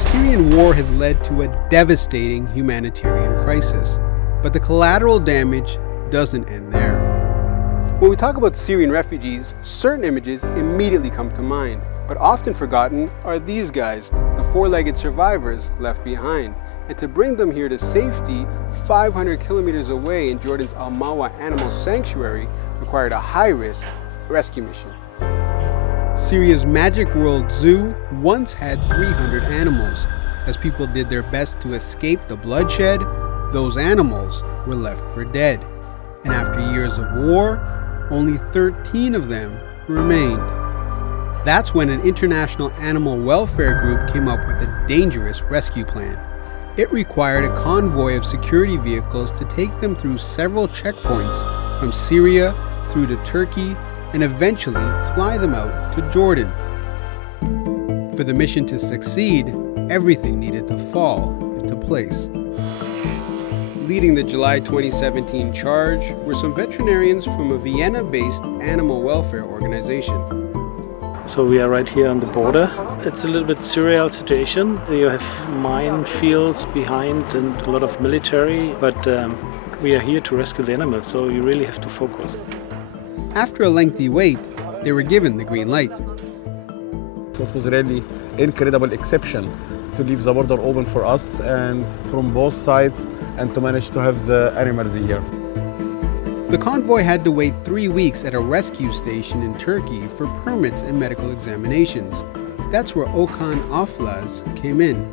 Syrian war has led to a devastating humanitarian crisis, but the collateral damage doesn't end there. When we talk about Syrian refugees, certain images immediately come to mind, but often forgotten are these guys, the four-legged survivors left behind. And to bring them here to safety, 500 kilometers away in Jordan's Al Mawa Animal Sanctuary required a high-risk rescue mission. Syria's Magic World Zoo once had 300 animals. As people did their best to escape the bloodshed, those animals were left for dead. And after years of war, only 13 of them remained. That's when an international animal welfare group came up with a dangerous rescue plan. It required a convoy of security vehicles to take them through several checkpoints from Syria through to Turkey and eventually fly them out to Jordan. For the mission to succeed, everything needed to fall into place. Leading the July 2017 charge were some veterinarians from a Vienna-based animal welfare organization. So we are right here on the border. It's a little bit surreal situation. You have minefields behind and a lot of military, but we are here to rescue the animals, so you really have to focus. After a lengthy wait, they were given the green light. So it was really incredible exception to leave the border open for us and from both sides and to manage to have the animals here. The convoy had to wait 3 weeks at a rescue station in Turkey for permits and medical examinations. That's where Okan Aflaz came in.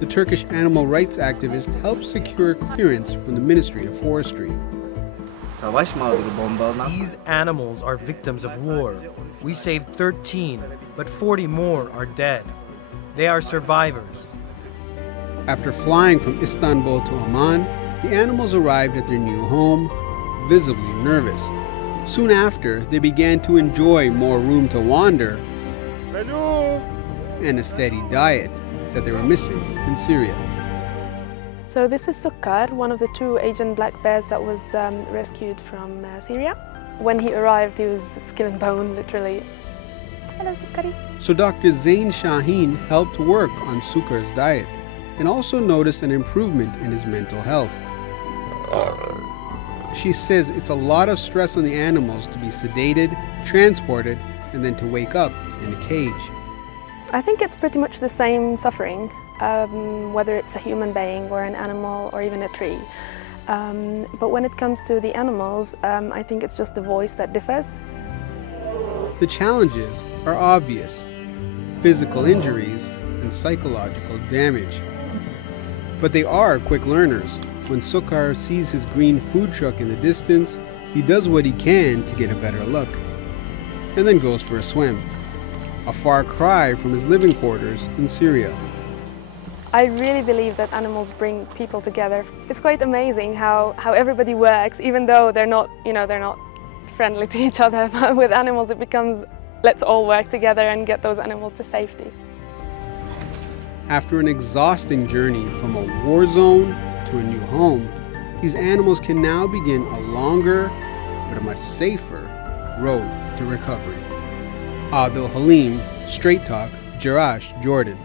The Turkish animal rights activist helped secure clearance from the Ministry of Forestry. These animals are victims of war. We saved 13, but 40 more are dead. They are survivors. After flying from Istanbul to Amman, the animals arrived at their new home, visibly nervous. Soon after, they began to enjoy more room to wander and a steady diet that they were missing in Syria. So this is Sukkar, one of the 2 Asian black bears that was rescued from Syria. When he arrived, he was skin and bone, literally. Hello, Sukkari. So Dr. Zain Shaheen helped work on Sukkar's diet and also noticed an improvement in his mental health. She says it's a lot of stress on the animals to be sedated, transported, and then to wake up in a cage. I think it's pretty much the same suffering, whether it's a human being or an animal or even a tree. But when it comes to the animals, I think it's just the voice that differs. The challenges are obvious: physical injuries and psychological damage. But they are quick learners. When Sukkar sees his green food truck in the distance, he does what he can to get a better look, and then goes for a swim. A far cry from his living quarters in Syria. I really believe that animals bring people together. It's quite amazing how everybody works, even though they're not friendly to each other. But with animals, it becomes, let's all work together and get those animals to safety. After an exhausting journey from a war zone to a new home, these animals can now begin a longer, but a much safer, road to recovery. Aadel Haleem, Straight Talk, Jerash, Jordan.